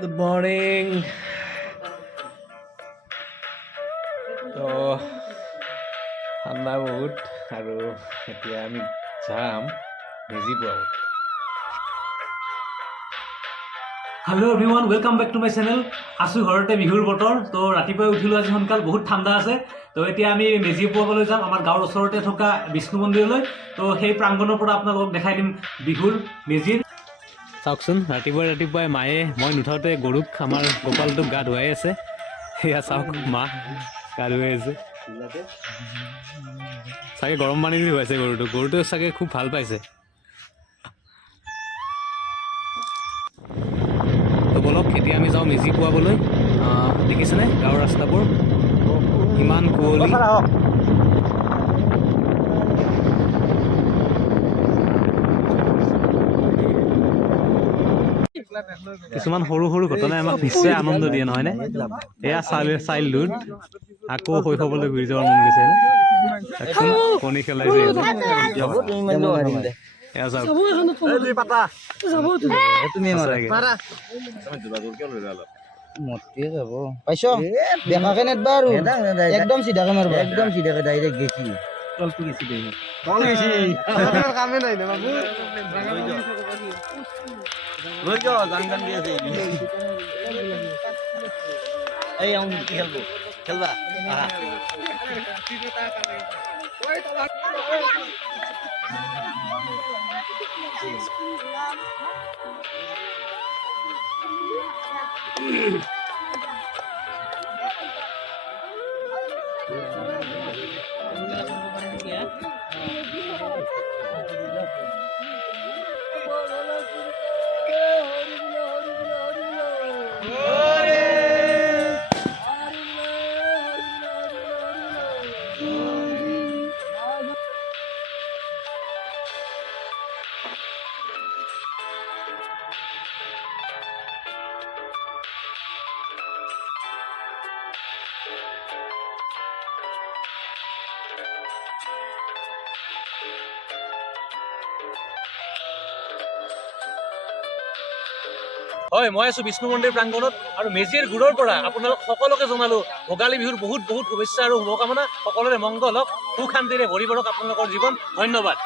Good morning. তো ঠাণ্ডা বহুত আৰু এতিয়া আমি যাম মেজি পোৱাত। Hello' everyone, welcome back to my channel. আছোঁ ঘৰতে, বিহুৰ বতৰ। তো ৰাতিপুৱাই উঠিলোঁ আজি সোনকাল, বহুত ঠাণ্ডা আছে। তো এতিয়া আমি মেজি পুৱাবলৈ যাম আমাৰ গাঁৱৰ ওচৰতে থকা বিষ্ণু মন্দিৰলৈ। তো সেই প্ৰাংগণৰ পৰা আপোনালোকক দেখাই দিম বিহুৰ মেজিৰ। চাওকচোন, ৰাতিপুৱাই মায়ে মই নুঠাওঁতে গৰুক, আমাৰ গোপালটোক গা ধুৱাই আছে। সেয়া চাওক, মা গা ধুৱাই আছে। চাগে গৰম পানী দি ধুৱাইছে গৰুটোৱে চাগে খুব ভাল পাইছে। তো বলক এতিয়া আমি যাওঁ মেজি পুৱাবলৈ। দেখিছেনে গাঁৱৰ ৰাস্তাবোৰ ইমান কুঁৱলী। কিছুমান সৰু সৰু ঘটনাই আমাক নিশ্চয় আনন্দ দিয়ে, নহয়নে? এয়া চাইল্ডহুড, আকৌ শৈশৱলৈ ঘূৰি যাবৰ মন গৈছে। কণী খেলাইছে এয়া চাওক। একদম চিধাকে মারবা, একদম চিধাকে ডাইরেক্ট গেছি তলটো গেছি দেখি তল গেছি কামে নাই না বাবু লই যাও জানগান দিয়ে আছে এই আম কি খেলবো খেলবা আহা ওই তো হয়, মই আছোঁ বিষ্ণু মন্দিৰ প্ৰাংগণত আৰু মেজিৰ গুৰৰ পৰা আপোনালোক সকলোকে জনালোঁ ভোগালী বিহুৰ বহুত বহুত শুভেচ্ছা আৰু শুভকামনা। সকলোৰে মংগল হওক, সুখ শান্তিৰে ভৰি পৰক আপোনালোকৰ জীৱন। ধন্যবাদ।